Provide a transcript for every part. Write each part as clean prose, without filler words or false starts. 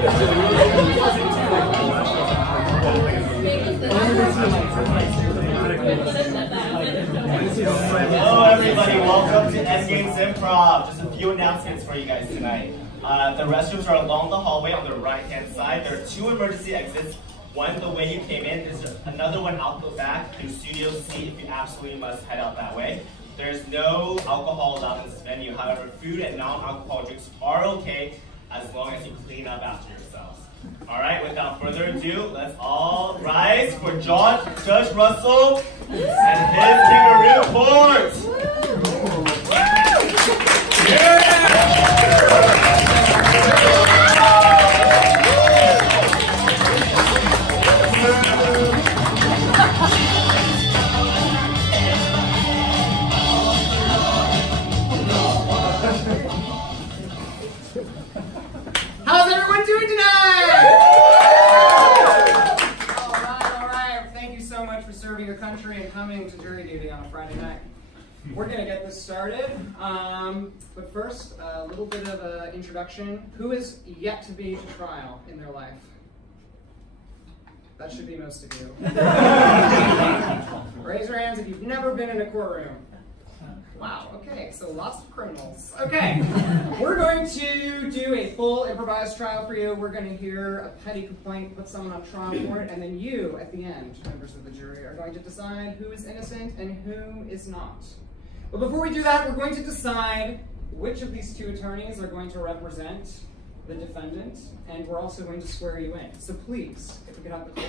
Hello everybody, welcome to Endgames Improv. Just a few announcements for you guys tonight. The restrooms are along the hallway on the right-hand side. There are 2 emergency exits. One the way you came in, there's another one out the back through Studio C if you absolutely must head out that way. There's no alcohol allowed in this venue. However, food and non-alcoholic drinks are okay as long as you clean up after yourselves. Alright, without further ado, let's all rise for Judge Russell and his Kangaroo Court! How's everyone doing tonight? All right. Thank you so much for serving your country and coming to jury duty on a Friday night. We're going to get this started, but first, a little bit of an introduction. Who is yet to be to trial in their life? That should be most of you. Raise your hands if you've never been in a courtroom. Wow, okay, so lots of criminals. Okay, we're going to do a full improvised trial for you. We're going to hear a petty complaint, put someone on trial for it, and then you, at the end, members of the jury, are going to decide who is innocent and who is not. But before we do that, we're going to decide which of these 2 attorneys are going to represent the defendant, and we're also going to swear you in. So please, if we could have the clerk.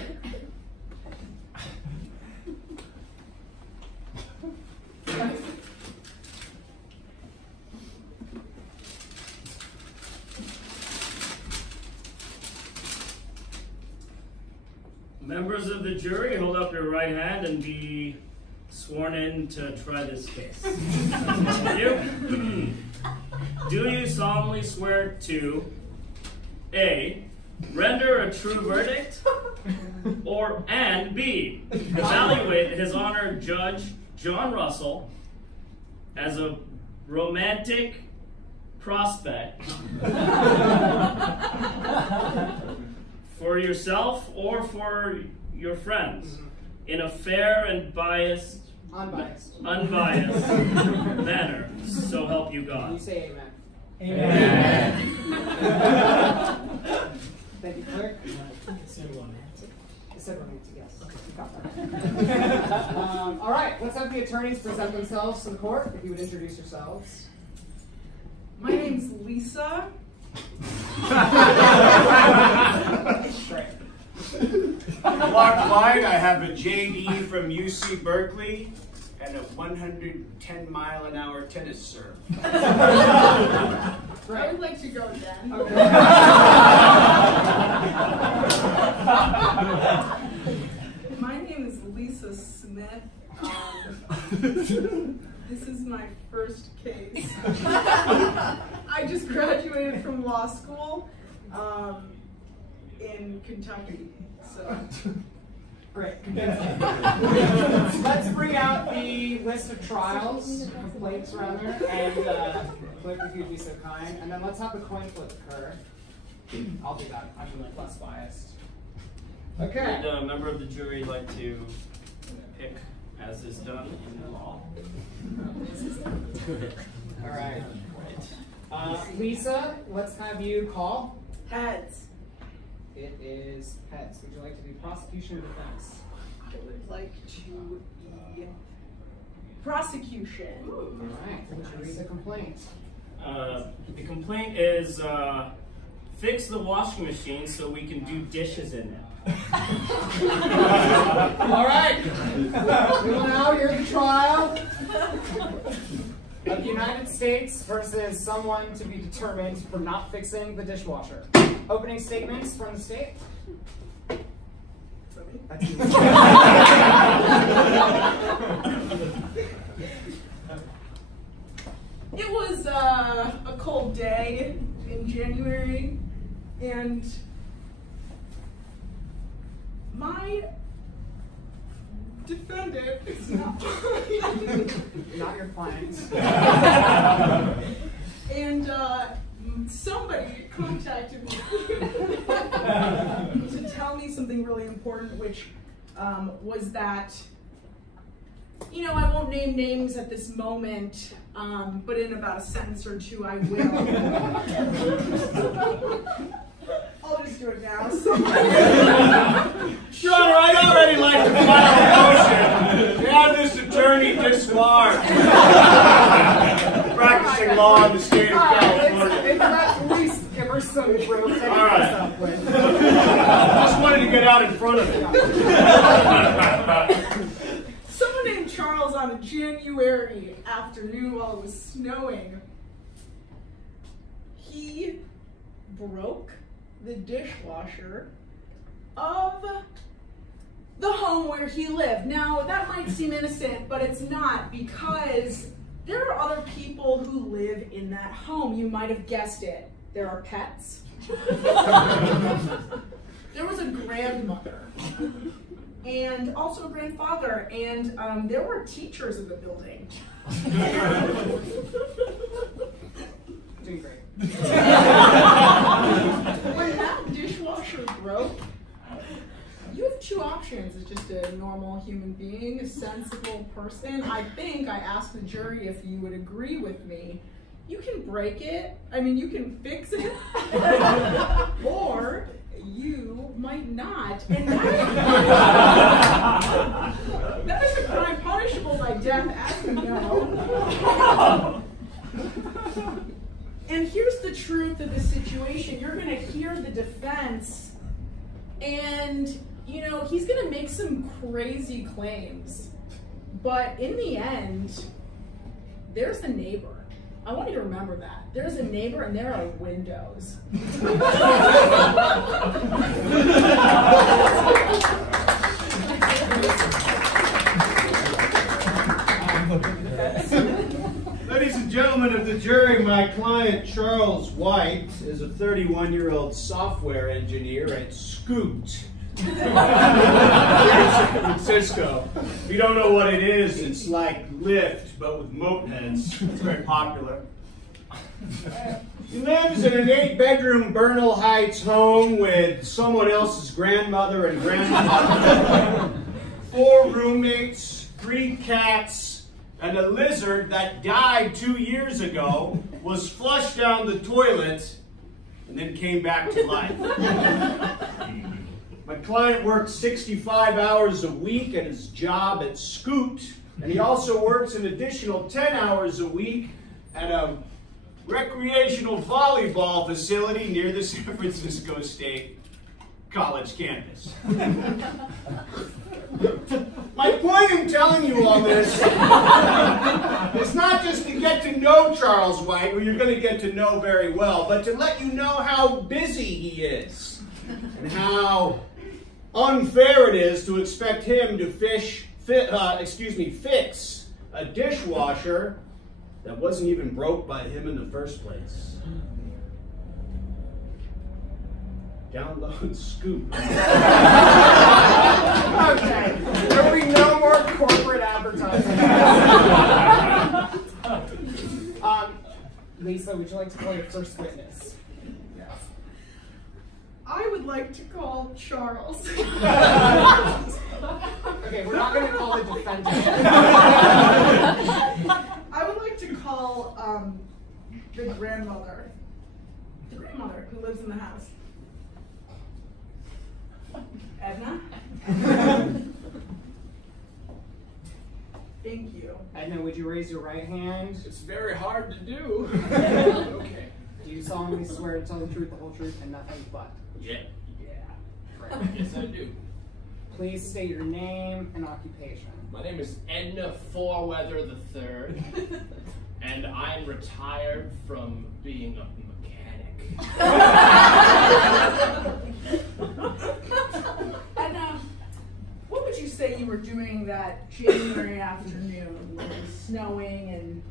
Members of the jury, hold up your right hand and be sworn in to try this case. You? Do you solemnly swear to A, render a true verdict, and B, evaluate His Honor Judge John Russell as a romantic prospect for yourself or for your friends in a fair and unbiased manner, so help you God. You say amen. Amen. Thank you, clerk. It's so romantic. It's so romantic, yes. Okay, you got that. All right, let's have the attorneys present themselves to the court. If you would introduce yourselves. My name's Lisa. Great. Clark White, I have a JD from UC Berkeley and a 110-mile-an-hour tennis serve. I would like to go then. Okay. My name is Lisa Smith. This is my first case. I just graduated from law school in Kentucky. So. Great. Let's bring out the list of trials, complaints rather, and clerk, if you'd be so kind. And then let's have the coin flip occur. I'll do that. I'm less biased. Okay. Would a member of the jury like to pick, as is done in the law? All right. Lisa, let's have you call. Heads. It is heads. Would you like to do prosecution or defense? I would like to be prosecution. All right. Would you read the complaint? The complaint is fix the washing machine so we can do dishes in it. All right. We will now hear the trial of the United States versus someone to be determined for not fixing the dishwasher. Opening statements from the state. That's you. It was a cold day in January, and my defendant is not Not your client. and somebody contacted me to tell me something really important, which was that, you know, I won't name names at this moment, but in about a sentence or two I will. I'll just do it now. Your Honor, I'd already like to file a motion to have this attorney disbarred. Practicing law in the state of California. It's at least give her some proof to All right. Just wanted to get out in front of it. Someone named Charles on a January afternoon while it was snowing, he broke the dishwasher of the home where he lived. Now, that might seem innocent, but it's not, because there are other people who live in that home. You might have guessed it. There are pets. There was a grandmother and also a grandfather, and there were teachers in the building. Doing great. When that dishwasher broke, you have two options as just a normal human being, a sensible person. I think I asked the jury if you would agree with me. You can break it, I mean, you can fix it, or you might not. And that is a crime punishable by death, as you know. And here's the truth of the situation. You're going to hear the defense, and you know, he's going to make some crazy claims. But in the end, there's a neighbor. I want you to remember that. There's a neighbor and there are windows. Ladies and gentlemen of the jury, my client Charles White is a 31-year-old software engineer at Scoot here in San Francisco. If you don't know what it is, it's like Lyft, but with mopeds. It's very popular. He lives in an 8-bedroom Bernal Heights home with someone else's grandmother and grandfather, 4 roommates, 3 cats, and a lizard that died 2 years ago, was flushed down the toilet, and then came back to life. My client works 65 hours a week at his job at Scoot, and he also works an additional 10 hours a week at a recreational volleyball facility near the San Francisco State College campus. My point in telling you all this is not just to get to know Charles White, who you're going to get to know very well, but to let you know how busy he is and how unfair it is to expect him to fix a dishwasher that wasn't even broke by him in the first place. Download Scoop. Okay, there'll be no more corporate advertising. Lisa, would you like to call your first witness? Yes. I would like to call Charles. Okay, we're not going to call the defendant. I would like to call the grandmother who lives in the house. Edna? Thank you. Edna, would you raise your right hand? It's very hard to do. Okay. Do you solemnly swear to tell the truth, the whole truth, and nothing but? Yeah. Great. Yes, I do. Please state your name and occupation. My name is Edna Foreweather III, and I'm retired from being a mechanic. And what would you say you were doing that January afternoon when it was snowing and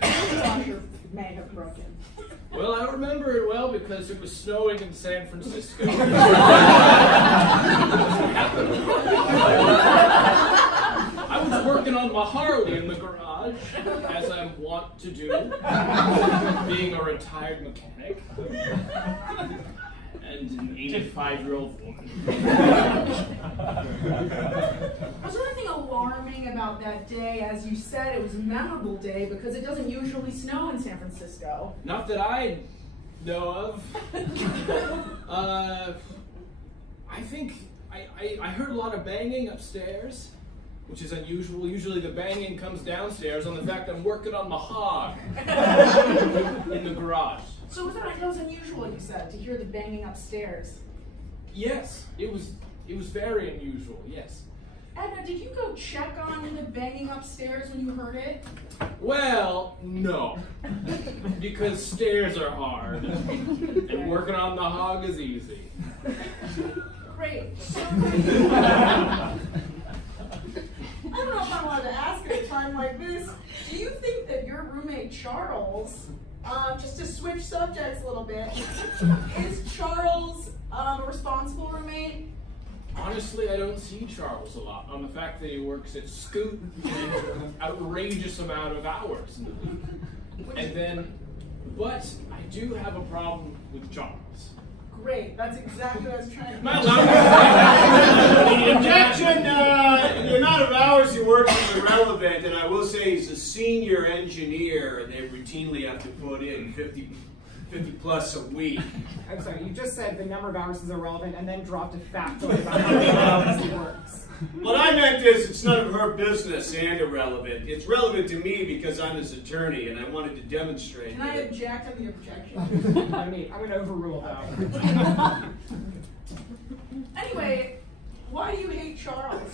the dishwasher may have broken? Well, I remember it well because it was snowing in San Francisco. I was working on my Harley in the garage, as I'm wont to do, being a retired mechanic. And in 65-year-old woman. Was there anything alarming about that day? As you said, it was a memorable day because it doesn't usually snow in San Francisco. Not that I know of. I think I heard a lot of banging upstairs, which is unusual. Usually the banging comes downstairs on the fact I'm working on the hog in the garage. So was that unusual, you said, to hear the banging upstairs? Yes, it was very unusual, yes. Edna, did you go check on the banging upstairs when you heard it? Well, no. Because stairs are hard. And working on the hog is easy. Great. So, I don't know if I'm allowed to ask at a time like this. Do you think that your roommate Charles, just to switch subjects a little bit, is Charles a responsible roommate? Honestly, I don't see Charles a lot on the fact that he works at Scoot an outrageous amount of hours in the week. And then, but I do have a problem with Charles. Great, that's exactly what I was trying to Am I allowed The objection, the amount of hours he works is irrelevant, and I will say he's a senior engineer, and they routinely have to put in 50 plus a week. I'm sorry, you just said the number of hours is irrelevant and then dropped a factoid about how many hours he works. What I meant is it's none of her business and irrelevant. It's relevant to me because I'm his attorney, and I wanted to demonstrate. Can I object on the objection? I'm going to overrule that. Anyway, why do you hate Charles?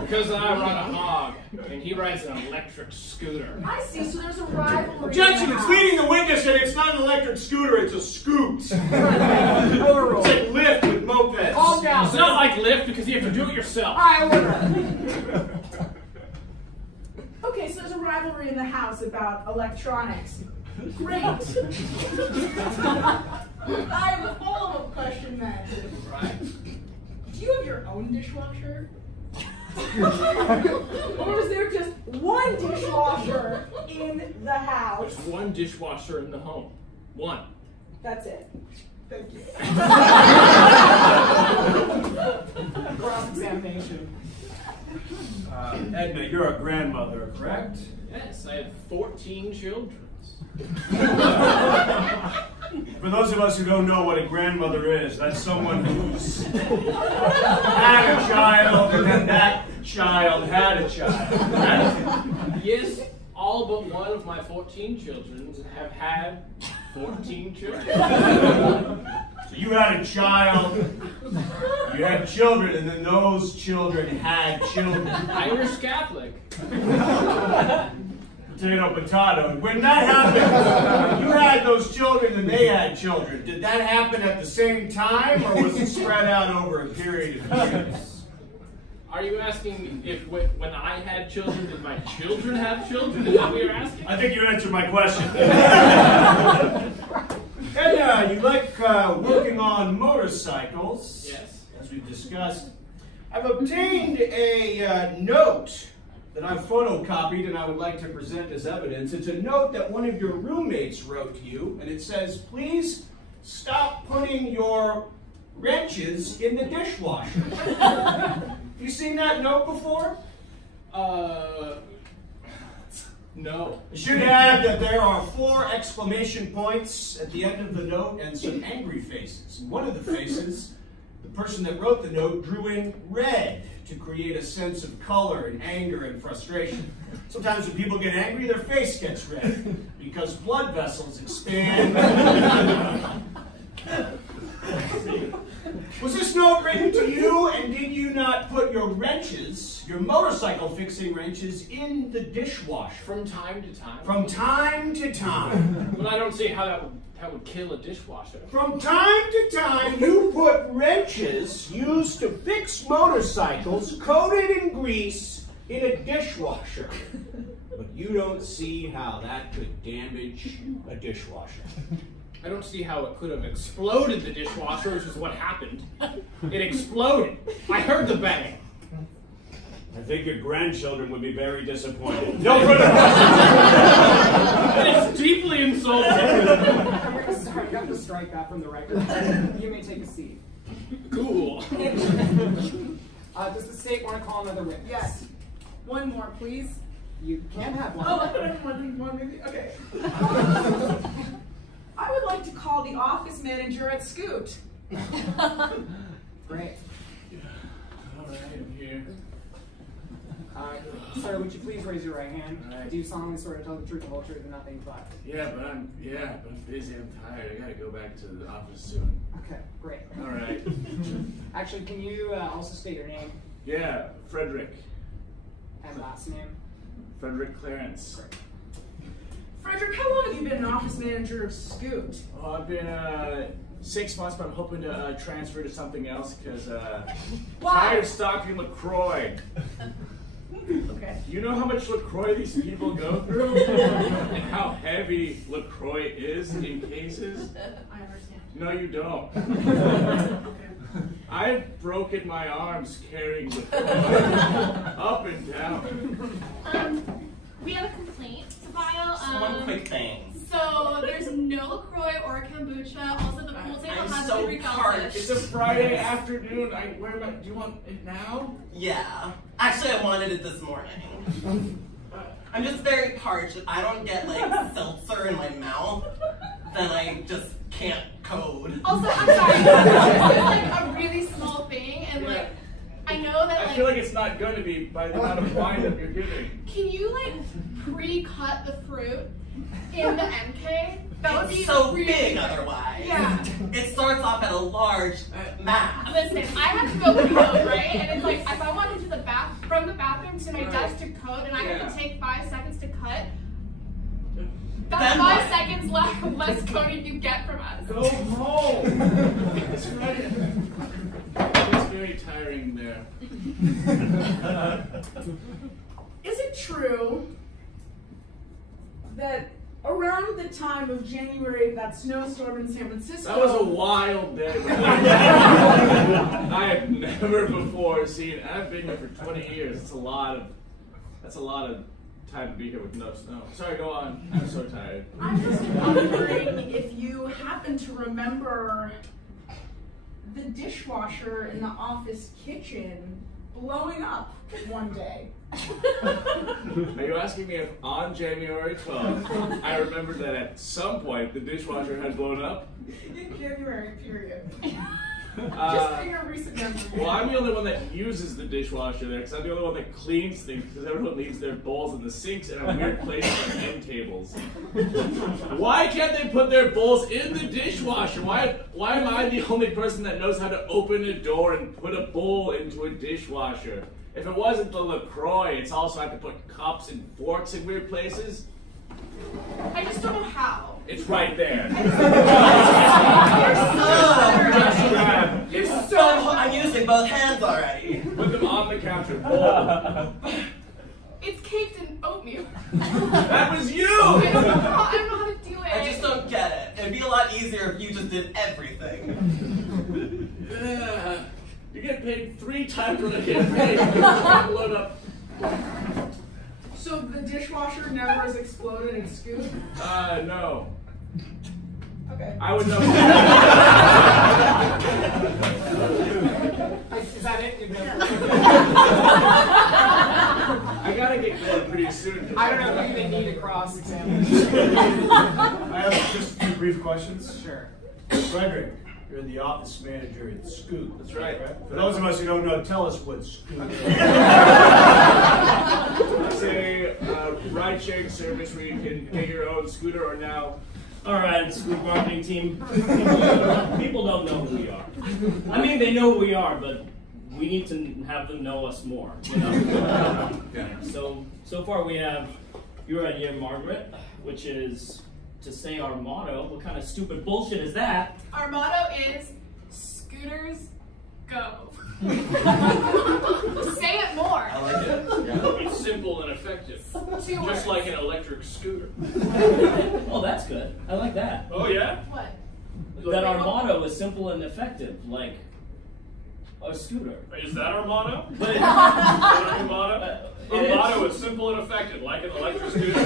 Because I run a hog, and he rides an electric scooter. I see, so there's a rivalry. Objection! in the It's house. leading the witness, and it's not an electric scooter, it's a scoot. It's Overruled. like Lyft with mopeds. Calm down. It's not like Lyft because you have to do it yourself. I order. Okay, so there's a rivalry in the house about electronics. Great. I have a follow-up question then. Right. Do you have your own dishwasher? Or is there just one dishwasher in the house? There's one dishwasher in the home. One. That's it. Thank you. Cross-examination. Edna, you're a grandmother, correct? Yes, I have 14 children. For those of us who don't know what a grandmother is, that's someone who's had a child and then that child had a child. Yes, all but one of my 14 children have had 14 children. So you had a child, you had children, and then those children had children. Irish Catholic. Potato, potato. When that happened, you had those children and they had children. Did that happen at the same time, or was it spread out over a period of years? Are you asking if when I had children, did my children have children? Is that what you're asking? I think you answered my question. And you like working on motorcycles. Yes. As we've discussed. I've obtained a note that I've photocopied and I would like to present as evidence. It's a note that one of your roommates wrote to you, and it says, please stop putting your wrenches in the dishwasher. You seen that note before? No. I should add that there are 4 exclamation points at the end of the note and some angry faces. And one of the faces, the person that wrote the note drew in red to create a sense of color and anger and frustration. Sometimes when people get angry, their face gets red because blood vessels expand. Was this note written to you, and did you not put your wrenches, your motorcycle fixing wrenches, in the dishwasher? From time to time. From time to time. But I don't see how that would kill a dishwasher. From time to time, you put wrenches used to fix motorcycles coated in grease in a dishwasher. But you don't see how that could damage a dishwasher. I don't see how it could have exploded the dishwasher, which is what happened. It exploded. I heard the bang. I think your grandchildren would be very disappointed. No further questions. That is deeply insulting. I'm going to start we have to strike that from the record. You may take a seat. Cool. Does the state want to call another witness? Yes. One more, please. You can have one. Oh, I thought I had more than one, maybe. Okay. I would like to call the office manager at Scoot. Great. All right, I'm here. Sir, would you please raise your right hand? Do you solemnly swear to tell the truth, the whole truth, and nothing but? Yeah, but I'm busy. I'm tired. I gotta go back to the office soon. Okay, great. All right. Actually, can you also state your name Yeah, Frederick. and last name? Frederick Clarence. Great. Frederick, how long have you been an office manager of Scoot? Oh, I've been 6 months, but I'm hoping to transfer to something else because tired of stocking LaCroix. Okay. You know how much LaCroix these people go through? And how heavy LaCroix is in cases? I understand. No, you don't. I've broken my arms carrying LaCroix up and down. We have a complaint to file. One quick thing. So there's no LaCroix or kombucha. Also, the pool table I'm has so been parched. It's a Friday afternoon. Do you want it now? Yeah. Actually, I wanted it this morning. I'm just very parched. If I don't get like seltzer in my mouth, then I just can't code. Also, I'm sorry. This is like a really small thing, and like I know that I feel like it's not going to be by the amount of wine that you're giving. Can you like pre-cut the fruit in the MK? That would be It's so really big good. otherwise. Yeah. It starts off at a large mass. Listen, I have to go code, right? And it's like if I want into the from the bathroom to my desk to code, and I have to take 5 seconds to cut. That's Then 5 what? seconds less coding you get from us. Go home. It's right. It's very tiring there. Is it true that around the time of January of that snowstorm in San Francisco... That was a wild day. I have never before seen. I've been here for 20 years. That's a lot of time to be here with no snow. Sorry, go on. I'm so tired. I'm just wondering if you happen to remember the dishwasher in the office kitchen blowing up one day. Are you asking me if on January 12th, I remember that at some point the dishwasher had blown up? In January, period. Just Uh, in your recent memory. Well, I'm the only one that uses the dishwasher there because I'm the only one that cleans things because everyone leaves their bowls in the sinks and a weird place on end tables. Why can't they put their bowls in the dishwasher? Why am I the only person that knows how to open a door and put a bowl into a dishwasher? If it wasn't the LaCroix, it's also I have to put cups and forks in weird places. I just don't know how. It's right there. You're so I'm using both hands already. Put them on the counter. Bowl. It's caked in oatmeal. That was you! I don't know how to do it. I just don't get it. It'd be a lot easier if you just did everything. You get paid 3 times what I get paid. Load up. So the dishwasher never has exploded in Scoot? No. Okay. I would know. Is that it? I gotta get going pretty soon. I don't know if they need a cross-examination. I have just a few brief questions. Sure. Frederick, you're the office manager at Scoot. That's right. For those of us who don't know, tell us what Scoot is. It's a ride-sharing service where you can get your own scooter or now. All right, Scoot marketing team. People don't know who we are. I mean, they know who we are, but we need to have them know us more. You know? So far we have your idea, Margaret, which is to say our motto. What kind of stupid bullshit is that? Our motto is scooters go. Say it more. I like it. It's simple and effective. 2 words. Just like an electric scooter. Oh, that's good. I like that. Oh, yeah? What? That our motto is simple and effective, like a scooter. Is that our motto? But Is that our motto? it Our is. motto is simple and effective, like an electric scooter.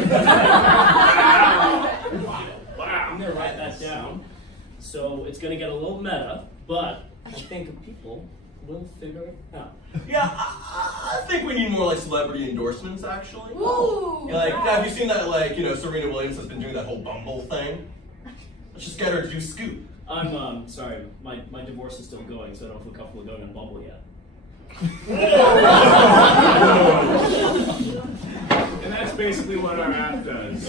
I'm Wow. gonna write that down. So it's going to get a little meta, but I think people will figure it out. Yeah, I think we need more like celebrity endorsements, actually. Ooh, Like, have you seen that, like, Serena Williams has been doing that whole Bumble thing? Let's just get her to do Scoop. I'm sorry, my divorce is still going, so I don't feel comfortable going on Bumble yet. And that's basically what our app does.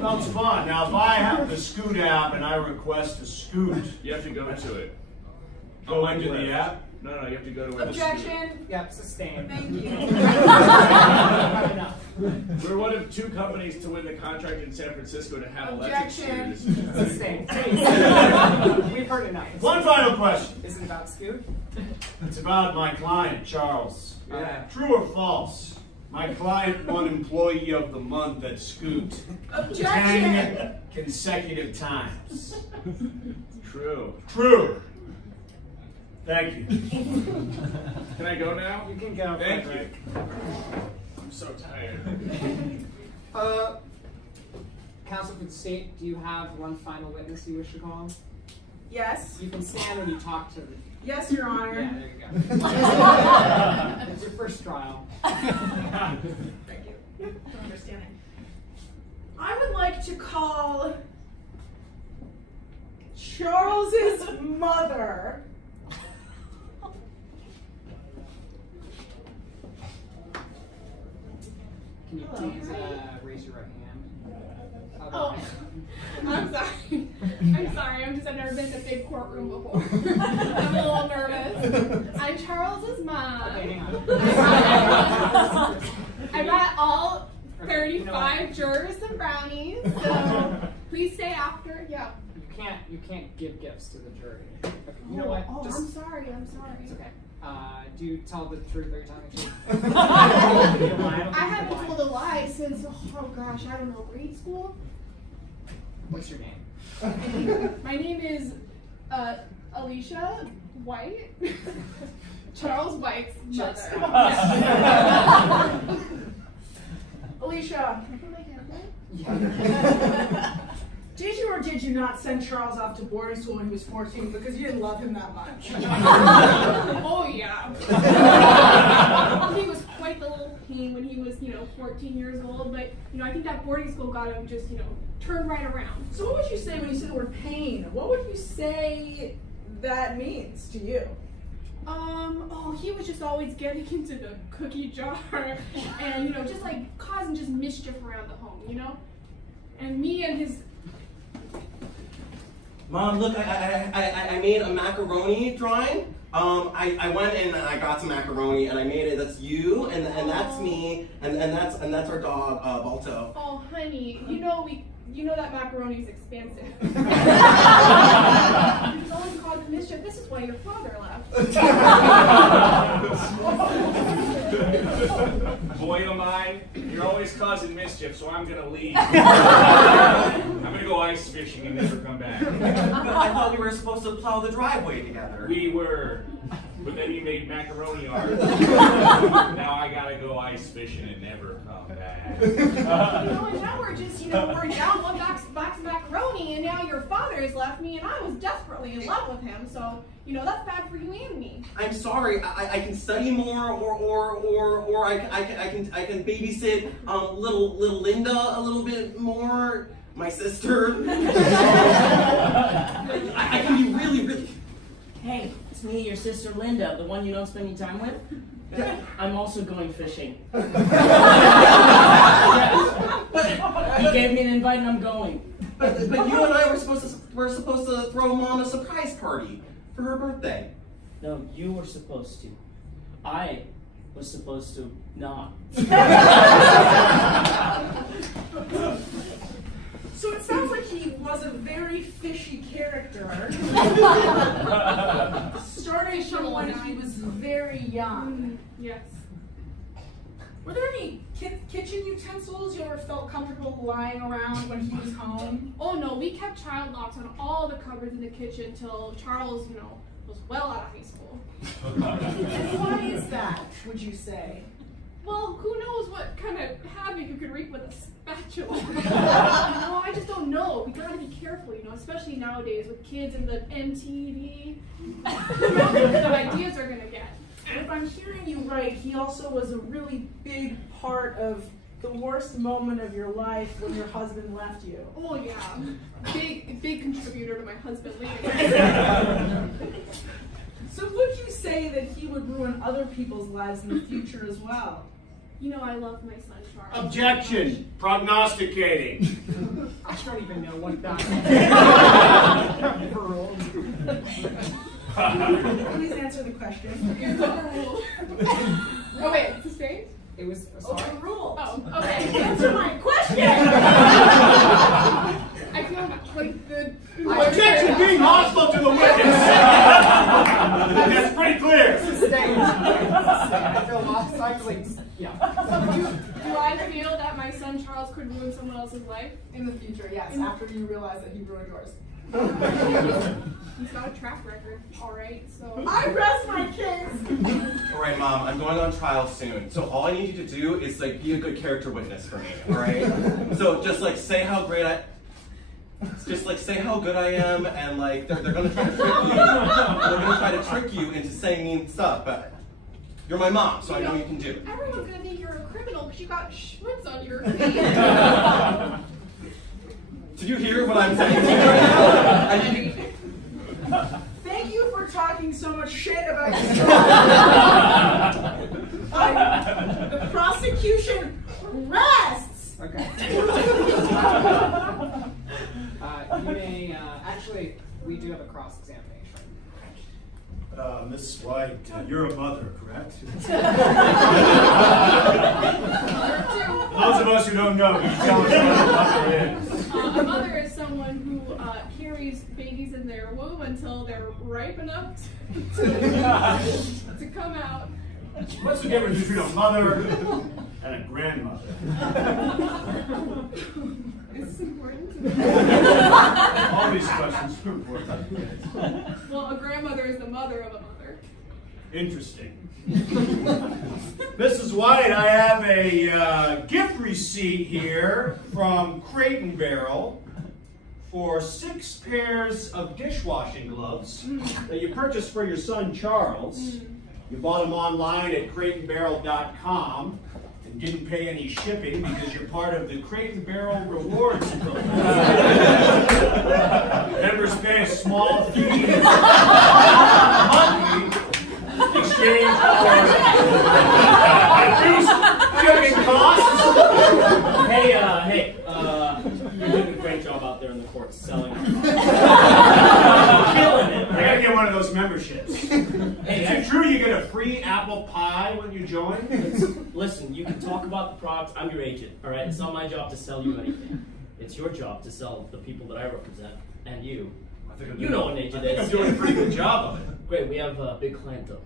That's fun. Now, if I have the Scoot app and I request a Scoot, You have to go to it. go into the app. No, you have to go to where Objection. Yep, sustained. Thank you. Not enough. We're one of 2 companies to win the contract in San Francisco to have Objection. electric scooters. Sustained. We've heard enough. One final question. Is it about Scoot? It's about my client, Charles. Yeah. True or false? My client won Employee of the Month at Scoot 10 consecutive times. True. True. Thank you. Can I go now? You can go. Thank Frederick. you. I'm so tired. Counsel for the state, do you have one final witness you wish to call? Yes. You can stand when you talk to them. Yes, Your Honor. Yeah, there you go. It's your first trial. Thank you for understanding. I would like to call Charles's mother. Can you please raise your right hand? Oh, I'm sorry. I'm sorry. I've never been in a big courtroom before. I'm a little nervous. I'm Charles's mom. Okay, hang on. I brought all 35 jurors some brownies, so please stay after. Yeah. You can't give gifts to the jury. Okay, you know what? Oh, Just- I'm sorry. I'm sorry. It's okay. Do you tell the truth every time you I haven't told a lie since, oh gosh, I don't know, grade school? What's your name? My name is Alicia White. Charles White's mother. Alicia, did you or did you not send Charles off to boarding school when he was 14 because you didn't love him that much? Oh yeah. He was quite the little pain when he was, 14 years old, but, I think that boarding school got him just, turned right around. So what would you say when you said the word pain? What would you say that means to you? He was just always getting into the cookie jar and, just like causing just mischief around the home, And me and his... Mom, look, I made a macaroni drawing. I went and I got some macaroni and I made it. That's you and that's me and that's our dog Balto. Oh, honey, you know that macaroni's expensive. He's always causing mischief. This is why your father left. Boy of mine, you're always causing mischief, so I'm gonna leave. I'm gonna go ice fishing and never come back. But I thought we were supposed to plow the driveway together. We were, but then you made macaroni art. Now I gotta go ice fishing and never come back. And now we're just, we're down one box of macaroni, and now your father has left me, and I was desperately in love with him, so, that's bad for you and me. I'm sorry. I can study more, or I can babysit little Linda a little bit more. My sister. I can be really. Hey, it's me, your sister Linda, the one you don't spend any time with. I'm also going fishing. He gave me an invite and I'm going. But you and I were supposed to throw Mom a surprise party for her birthday. No, you were supposed to. I was supposed to not. So it sounds like he was a very fishy character. Starting from when he was very young. Yes. Were there any kitchen utensils you ever felt comfortable lying around when he was home? Oh no, we kept child locks on all the cupboards in the kitchen till Charles, was well out of high school. And why is that, would you say? Well, who knows what kind of havoc you could wreak with a spatula? I just don't know, because gotta be careful, you know, especially nowadays with kids and the MTV. The ideas are gonna get. And if I'm hearing you right, he also was a really big part of the worst moment of your life when your husband left you. Oh yeah, big contributor to my husband leaving. So would you say that he would ruin other people's lives in the future as well? You know, I love my son Charles. Objection. Prognosticating. I don't even know what that Please answer the question. Oh wait, it's a strange? It was, sorry? Overruled. Oh, okay. Answer my question! I feel like the... Objection being hostile to the witness. That's pretty clear. Sustained. I feel lost cycling. Yeah. Do I feel that my son Charles could ruin someone else's life? In the future, yes, after you realize that he ruined yours. He's got a track record, alright, so... I rest my case! Alright, Mom, I'm going on trial soon. So all I need you to do is like be a good character witness for me, alright? So just like say how great just like say how good I am, and like they're gonna try to trick you. They're gonna try to trick you into saying mean stuff, but you're my mom, so I know you can do it. Everyone's gonna think you're a criminal because you got schmutz on your face. Did you hear what I'm saying to you right now? Thank you for talking so much shit about yourself. The prosecution rests! Okay. You may, actually, we do have a cross-examination. Miss White, you're a mother, correct? Those of us who don't know, can you tell us what a mother is? A mother is someone who carries babies in their womb until they're ripe enough to come out. What's the difference between a mother and a grandmother? Is this important? All these questions are important. Well, a grandmother is the mother of a mother. Interesting. Mrs. White, I have a gift receipt here from Crate and Barrel for 6 pairs of dishwashing gloves that you purchased for your son Charles. You bought them online at crateandbarrel.com and didn't pay any shipping because you're part of the Crate and Barrel Rewards Program. Members pay a small fee monthly in exchange for reduced shipping costs. Hey, you're doing a great job out there in the courts selling. Killing it. I gotta get one of those memberships. Hey, is it true you get a free apple pie when you join? Listen, you can talk about the products. I'm your agent, all right? It's not my job to sell you anything. It's your job to sell the people that I represent, and you. You know what an agent is. I'm doing a pretty good job of it. Great, we have a big client though.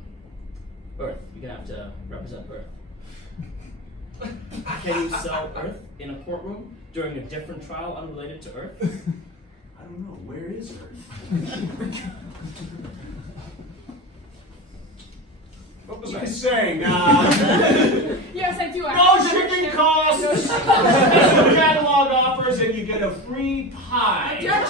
Earth. You're gonna have to represent Earth. Can you sell Earth in a courtroom during a different trial unrelated to Earth? I don't know. Where is Earth? What was I saying? Yes, I do. No shipping costs, catalog offers, and you get a free pie. How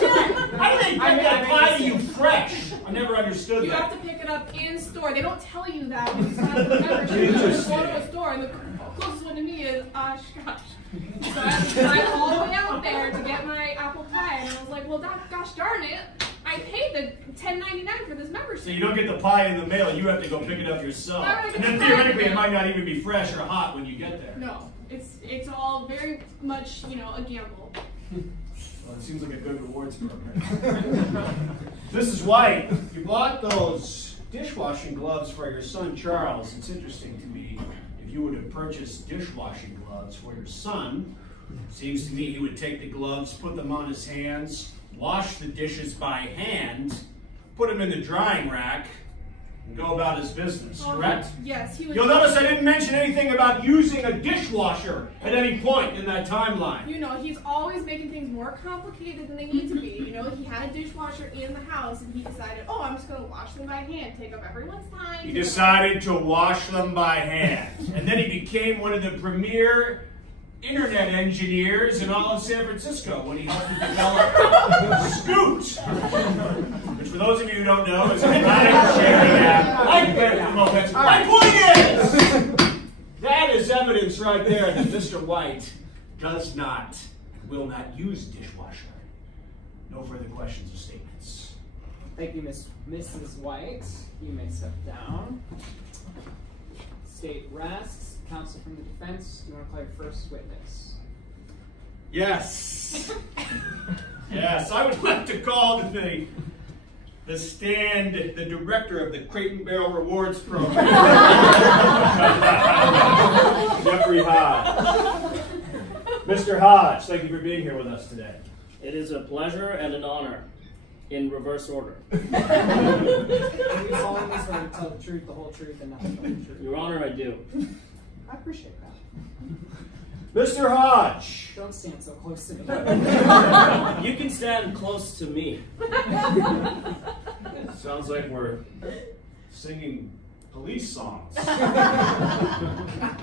do they get that pie to you fresh? I never understood You that. have to pick it up in store. They don't tell you that when you sign up for membership. You just go to a store, and the closest one to me is Oshkosh. So I have to drive all the way out there to get my apple pie, and I was like, well, gosh darn it. I paid the $10.99 for this membership. So you don't get the pie in the mail, you have to go pick it up yourself. And then theoretically it might not even be fresh or hot when you get there. No, it's all very much, you know, a gamble. Well, it seems like a good rewards program. Mrs. White, you bought those dishwashing gloves for your son Charles. It's interesting to me, if you would have purchased dishwashing gloves for your son, seems to me he would take the gloves, put them on his hands, wash the dishes by hand, put them in the drying rack, and go about his business, correct? Yes, he would. You'll notice I didn't mention anything about using a dishwasher at any point in that timeline. You know, he's always making things more complicated than they need to be. You know, he had a dishwasher in the house, and he decided, oh, I'm just going to wash them by hand, take up everyone's time. He decided to wash them by hand. And then he became one of the premier internet engineers in all of San Francisco when he helped to develop Scoot, which for those of you who don't know is a ride-sharing app like better than mopeds. My point is, that is evidence right there that Mr. White will not use dishwasher. No further questions or statements. Thank you, Mrs. White. You may step down. State rests. Counsel from the defense, you want to call your first witness? Yes. Yes, I would like to call to the stand the director of the Crate and Barrel Rewards Program. Jeffrey Hodge. Mr. Hodge, thank you for being here with us today. It is a pleasure and an honor, in reverse order. Are you solemnly swear to tell the truth, the whole truth, and nothing but the truth? Your Honor, I do. I appreciate that. Mr. Hodge. Don't stand so close to me. You can stand close to me. Sounds like we're singing police songs.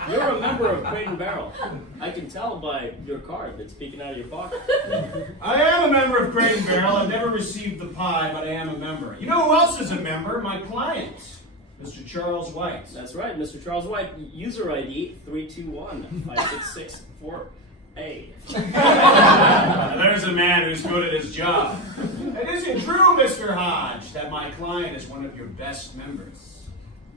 You're a member of Crate and Barrel. I can tell by your card that's peeking out of your pocket. I am a member of Crate and Barrel. I've never received the pie, but I am a member. You know who else is a member? My client, Mr. Charles White. That's right, Mr. Charles White. User ID 321-5664A. There's a man who's good at his job. It isn't true, Mr. Hodge, that my client is one of your best members.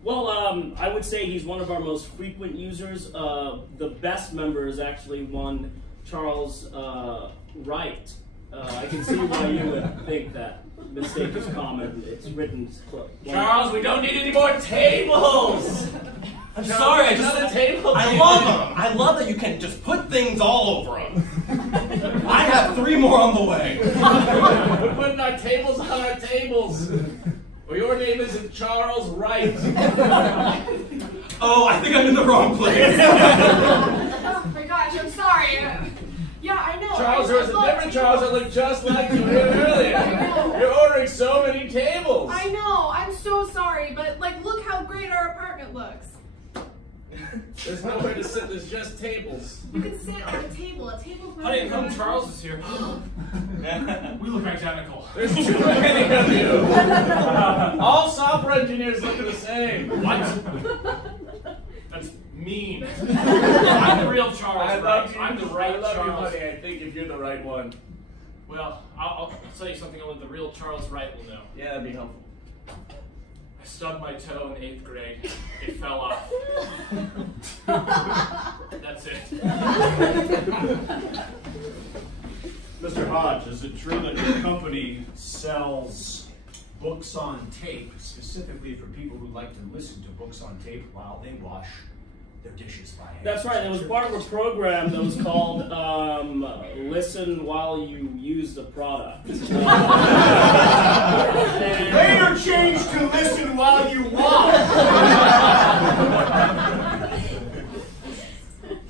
Well, I would say he's one of our most frequent users. The best member is actually one Charles Wright. I can see why you would think that. Mistake is common. It's written. Charles, we don't need any more tables! I'm sorry, I just table. I love them. I love that you can just put things all over them. I have 3 more on the way. We're putting our tables on our tables. Well, your name isn't Charles Wright. Oh, I think I'm in the wrong place. Oh my gosh, I'm sorry. Yeah, I know. Charles, there's a different Charles that looked just like you here earlier. You're ordering so many tables. I know. I'm so sorry, but like, look how great our apartment looks. There's nowhere to sit. There's just tables. You can sit on a table. A table for Honey, everyone. come, Charles is here. We look identical. There's too many of you. All software engineers look the same. What? That's mean. I'm the real Charles Wright. I'm the right Charles. You, honey. I think if you're the right one. Well, I'll tell you something only the real Charles Wright will know. Yeah, that'd be helpful. I stubbed my toe in 8th grade. It fell off. That's it. Mr. Hodge, is it true that your company sells books on tape, specifically for people who like to listen to books on tape while they wash their dishes by hand? That's right. It was part of a program that was called Listen While You Use the Product. Later changed to Listen While You Wash.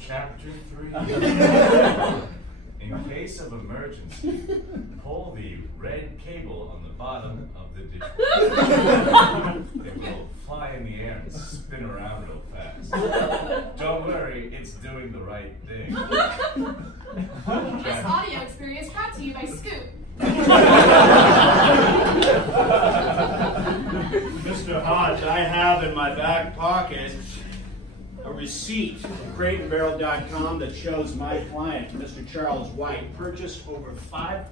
Chapter 3. In case of emergency, pull the red cable on the bottom of the dishwasher. It will fly in the air and spin around real fast. Don't worry, it's doing the right thing. This audio experience brought to you by Scoot. Mr. Hodge, I have in my back pocket a receipt from crateandbarrel.com that shows my client, Mr. Charles White, purchased over $500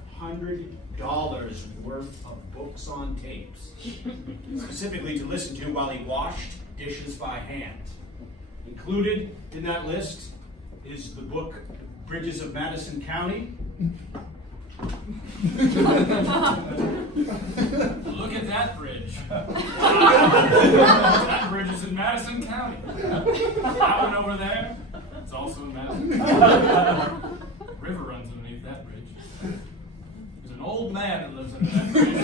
worth of books on tapes, specifically to listen to while he washed dishes by hand. Included in that list is the book Bridges of Madison County. Look at that bridge. That bridge is in Madison County. That one over there, it's also in Madison County. River runs underneath that bridge. There's an old man that lives under that bridge.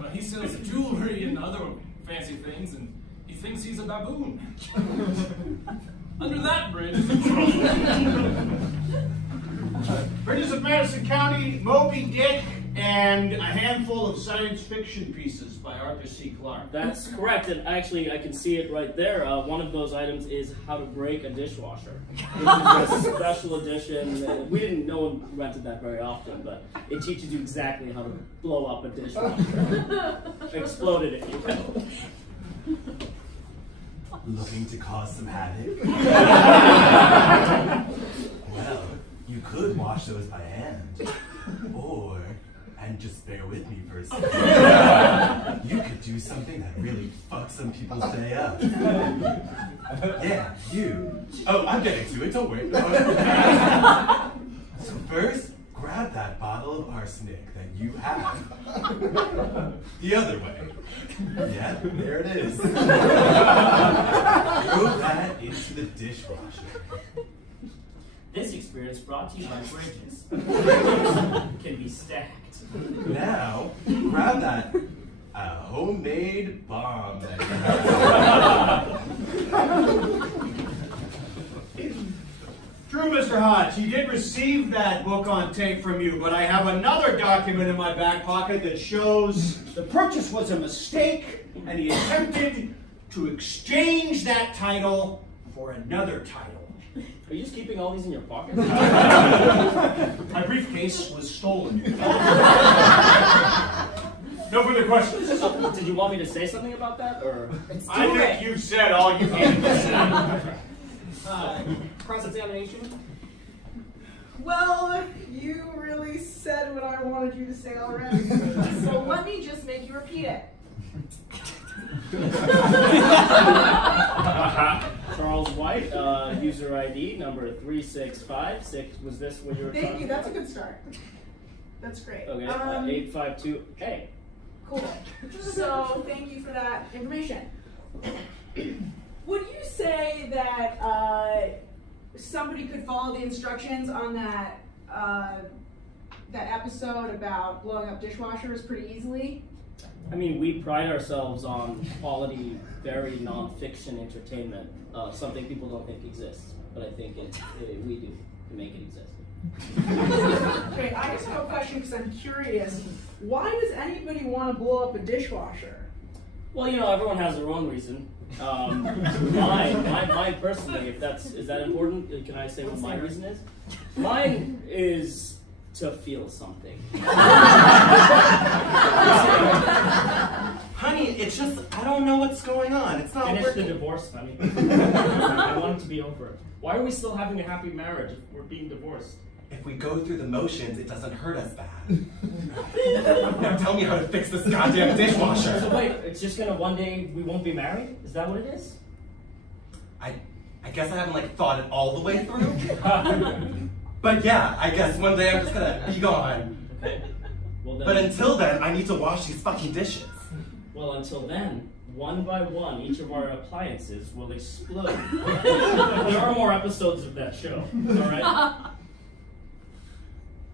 But he sells jewelry and other fancy things, and he thinks he's a baboon. Under that bridge is a troll. Bridges of Madison County, Moby Dick, And a handful of science fiction pieces by Arthur C. Clarke. That's correct, and actually I can see it right there. One of those items is how to break a dishwasher. This is a special edition. No one rented that very often, but it teaches you exactly how to blow up a dishwasher. Explode it, if you will. Looking to cause some havoc? Well, you could wash those by hand. Or, and just bear with me for a second, you could do something that really fucks some people's day up. Yeah, you. Oh, I'm getting to it, don't worry. So first, grab that bottle of arsenic that you have. The other way. Yeah, there it is. Throw that into the dishwasher. This experience brought to you by Bridges. Can be stacked. Now, grab that homemade bomb that you have. True, Mr. Hodge, he did receive that book on tape from you, but I have another document in my back pocket that shows the purchase was a mistake, and he attempted to exchange that title for another title. Are you just keeping all these in your pocket? My briefcase was stolen. No further questions. Did you want me to say something about that, or? I think you said all you needed to say. Cross-examination? Well, you really said what I wanted you to say already. So let me just make you repeat it. Charles White, user ID number 3656. Was this what you were Thank you, that's a good start. That's great. Okay, 852. Hey. Cool. So thank you for that information. Would you say that somebody could follow the instructions on that that episode about blowing up dishwashers pretty easily? I mean, we pride ourselves on quality, very non-fiction entertainment. Something people don't think exists, but I think we do to make it exist. Okay, I just have a question because I'm curious. Why does anybody want to blow up a dishwasher? Well, you know, everyone has their own reason. Mine personally, is that important? Can I say what my reason is? Mine is to feel something. Honey, it's just, I don't know what's going on. It's not Finish working. the divorce, honey. I want it to be over. Why are we still having a happy marriage if we're being divorced? If we go through the motions, it doesn't hurt us bad. Now tell me how to fix this goddamn dishwasher. So wait, it's just gonna one day we won't be married? Is that what it is? I guess I haven't thought it all the way through. But yeah, I guess one day I'm just gonna be gone. Okay. Well, then, But until then, I need to wash these fucking dishes. well, until then, one by one, each of our appliances will explode. There are more episodes of that show, all right?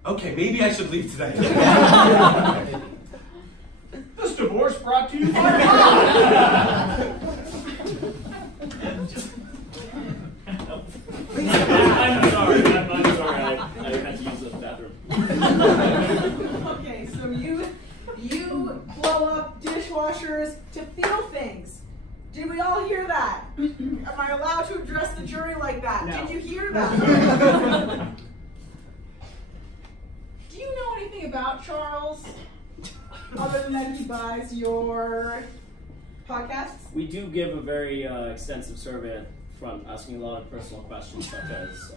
Okay, maybe I should leave today. This divorce brought to you by I'm sorry, I'm sorry, I had to use the bathroom. Okay, so you blow up dishwashers to feel things. Did we all hear that? Am I allowed to address the jury like that? No. Did you hear that? Do you know anything about Charles? Other than that he buys your podcasts? We do give a very extensive survey up front, asking a lot of personal questions such as,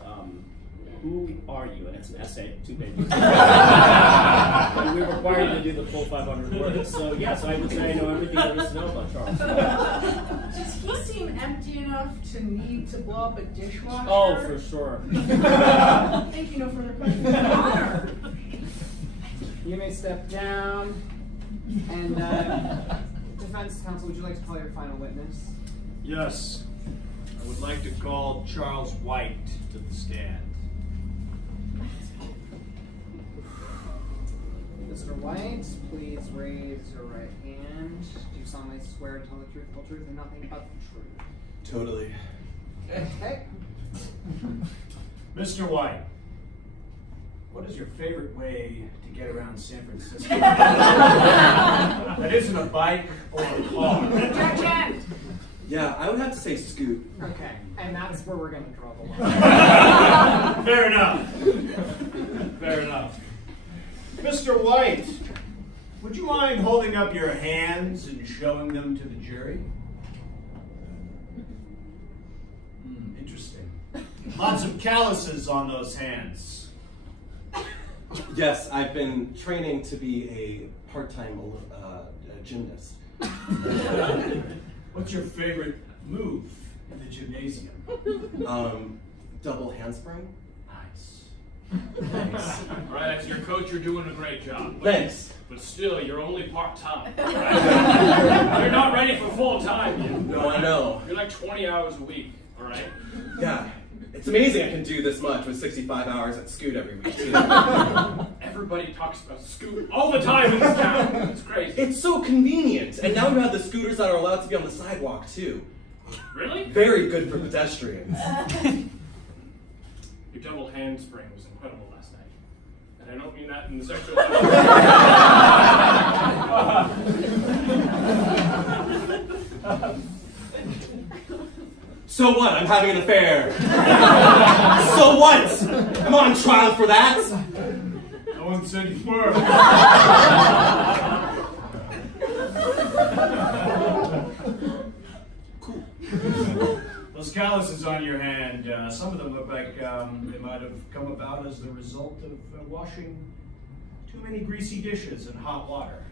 who are you? And it's an essay, 2 pages. And we require you to do the full 500 words. So yes, I would say I know everything there is to know about Charles. Does he seem empty enough to need to blow up a dishwasher? Oh, for sure. Thank you, no further questions. Honor. You may step down. And defense counsel, would you like to call your final witness? Yes. I would like to call Charles White to the stand. Mr. White, please raise your right hand. Do you solemnly swear to tell the truth, whole truth, and nothing but the truth? Totally. Okay. Mr. White, What is your favorite way to get around San Francisco? That isn't a bike or a car. Objection! Yeah, I would have to say scoot. Okay, and that's where we're going to draw the line. Fair enough. Fair enough. Mr. White, would you mind holding up your hands and showing them to the jury? Interesting. Lots of calluses on those hands. Yes, I've been training to be a part-time gymnast. What's your favorite move in the gymnasium? Double handspring. Nice. Nice. All right, as your coach, you're doing a great job. Thanks. But still, you're only part-time. Right? You're not ready for full-time yet. No, I know. You're like 20 hours a week, all right? Yeah. It's amazing I can do this much with 65 hours at Scoot every week. Everybody talks about Scoot all the time in this town. It's crazy. It's so convenient. And now we have the scooters that are allowed to be on the sidewalk, too. Really? Very good for pedestrians. Your double handspring was incredible last night. And I don't mean that in the sexual So what? I'm having an affair. So what? I'm on trial for that. No one said you were. Cool. Those calluses on your hand, some of them look like they might have come about as the result of washing too many greasy dishes in hot water.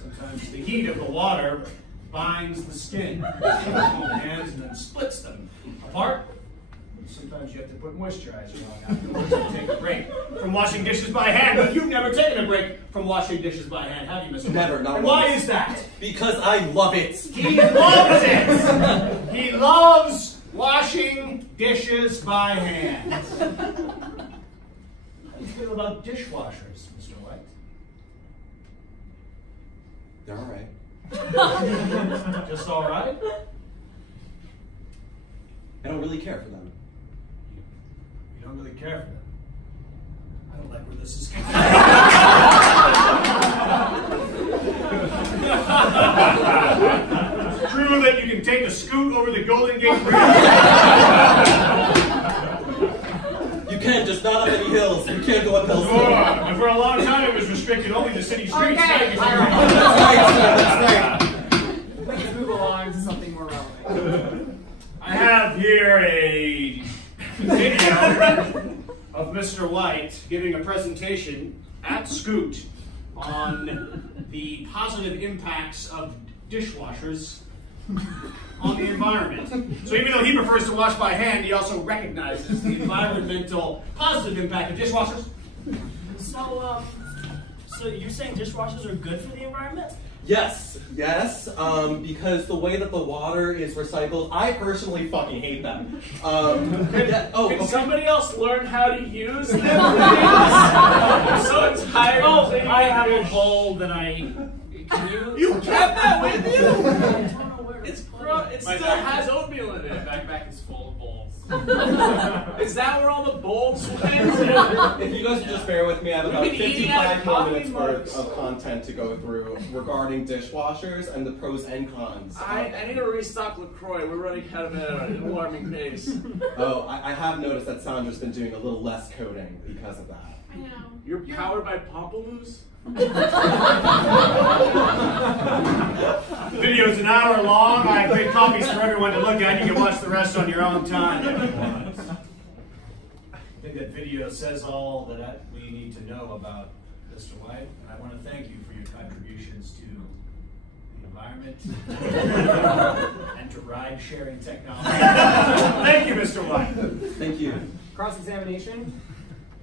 Sometimes the heat of the water binds the skin of the hands and then splits them apart. Sometimes you have to put moisturizer on afterwards to take a break from washing dishes by hand. But you've never taken a break from washing dishes by hand, have you, Mr. Never, not And once. why is that? Because I love it. He loves it! He loves washing dishes by hand. How do you feel about dishwashers, Mr. White? They're all right. Just all right? I don't really care for them. You don't really care for them. I don't like where this is going. True that you can take a scoot over the Golden Gate Bridge. You can, just not up any hills. You can't go up hills. And for a long time it was restricted only to city streets. Okay, Now all you right. can- That's right. Please move along to something more relevant. I have here a video of Mr. White giving a presentation at Scoot on the positive impacts of dishwashers on the environment. So even though he prefers to wash by hand, he also recognizes the environmental positive impact of dishwashers. So you're saying dishwashers are good for the environment? Yes, because the way that the water is recycled, I personally fucking hate them. Can somebody else learn how to use them? I'm so tired of cleaning I have up a bowl that I can use. You kept that with you? I don't know where It's gross. It still has oatmeal in it. My backpack is full of bowls. Is that where all the bowls went? If you guys would just bear with me, I have about You've been eating out of 55 more coffee minutes mugs. worth of content to go through regarding dishwashers and the pros and cons. I need to restock LaCroix. We're running out of it at an alarming pace. Oh, I have noticed that Sandra's been doing a little less coding because of that. I know. You're powered by Pamplemousse? The video is an hour long. I have great copies for everyone to look at. You can watch the rest on your own time. I think that video says all that we need to know about Mr. White. And I want to thank you for your contributions to the environment and to ride-sharing technology. Thank you, Mr. White. Thank you. Cross-examination.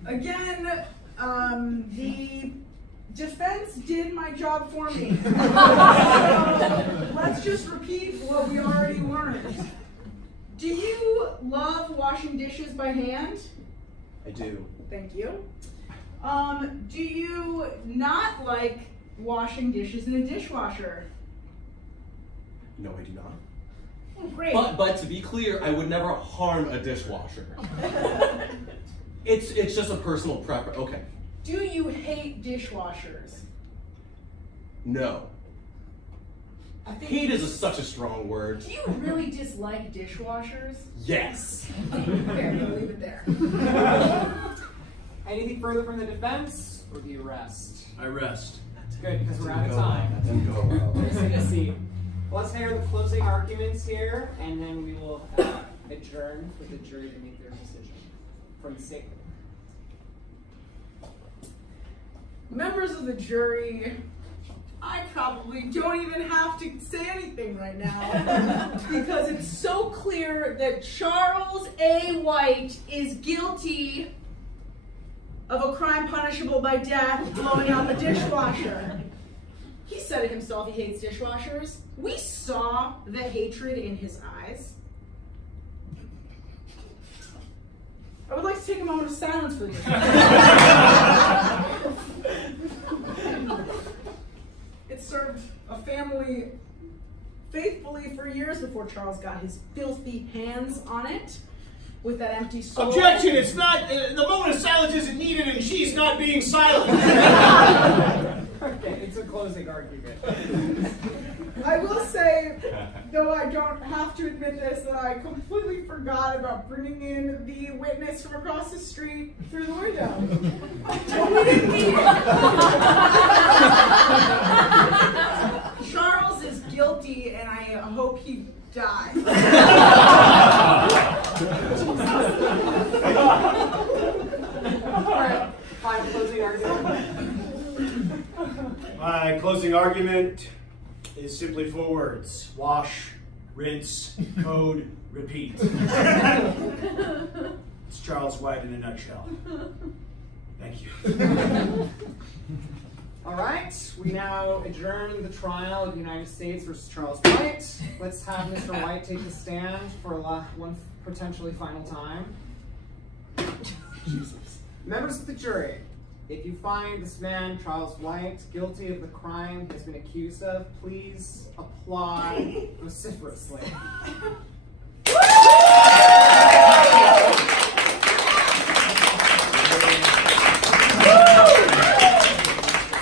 Again, the defense did my job for me. So, let's just repeat what we already learned. Do you love washing dishes by hand? I do. Thank you. Do you not like washing dishes in a dishwasher? No, I do not. Oh, great. But to be clear, I would never harm a dishwasher. It's just a personal preference. Okay. Do you hate dishwashers? No. Hate is such a strong word. Do you really dislike dishwashers? Yes. Okay, we'll leave it there. Anything further from the defense, or do you rest? I rest. Good, because we're out of time. Just take a seat. Let's hear the closing arguments here, and then we will adjourn for the jury to make their decision from the state. Members of the jury, I probably don't even have to say anything right now because it's so clear that Charles A. White is guilty of a crime punishable by death, blowing out the dishwasher. He said it himself, he hates dishwashers. We saw the hatred in his eyes. I would like to take a moment of silence for this. It served a family faithfully for years before Charles got his filthy hands on it with that empty soul. Objection! It's not. The moment of silence isn't needed, and she's not being silent. Okay, it's a closing argument. I will say, though I don't have to admit this, that I completely forgot about bringing in the witness from across the street through the window. I totally didn't need it. Charles is guilty, and I hope he dies. Alright, final closing argument. My closing argument is simply 4 words: wash, rinse, code, repeat. It's Charles White in a nutshell. Thank you. All right, we now adjourn the trial of the United States versus Charles White. Let's have Mr. White take the stand for one potentially final time. Jesus. Members of the jury, if you find this man, Charles White, guilty of the crime he has been accused of, please applaud vociferously.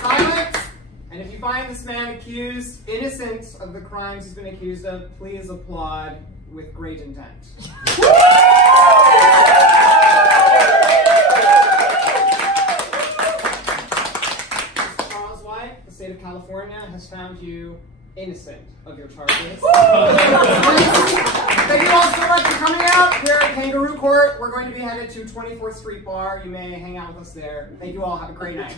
Silence! And if you find this man accused, innocent of the crimes he's been accused of, please applaud with great intent. The state of California has found you innocent of your charges. Thank you all so much for coming out here at Kangaroo Court. We're going to be headed to 24th Street Bar. You may hang out with us there. Thank you all. Have a great night.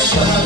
Shut up.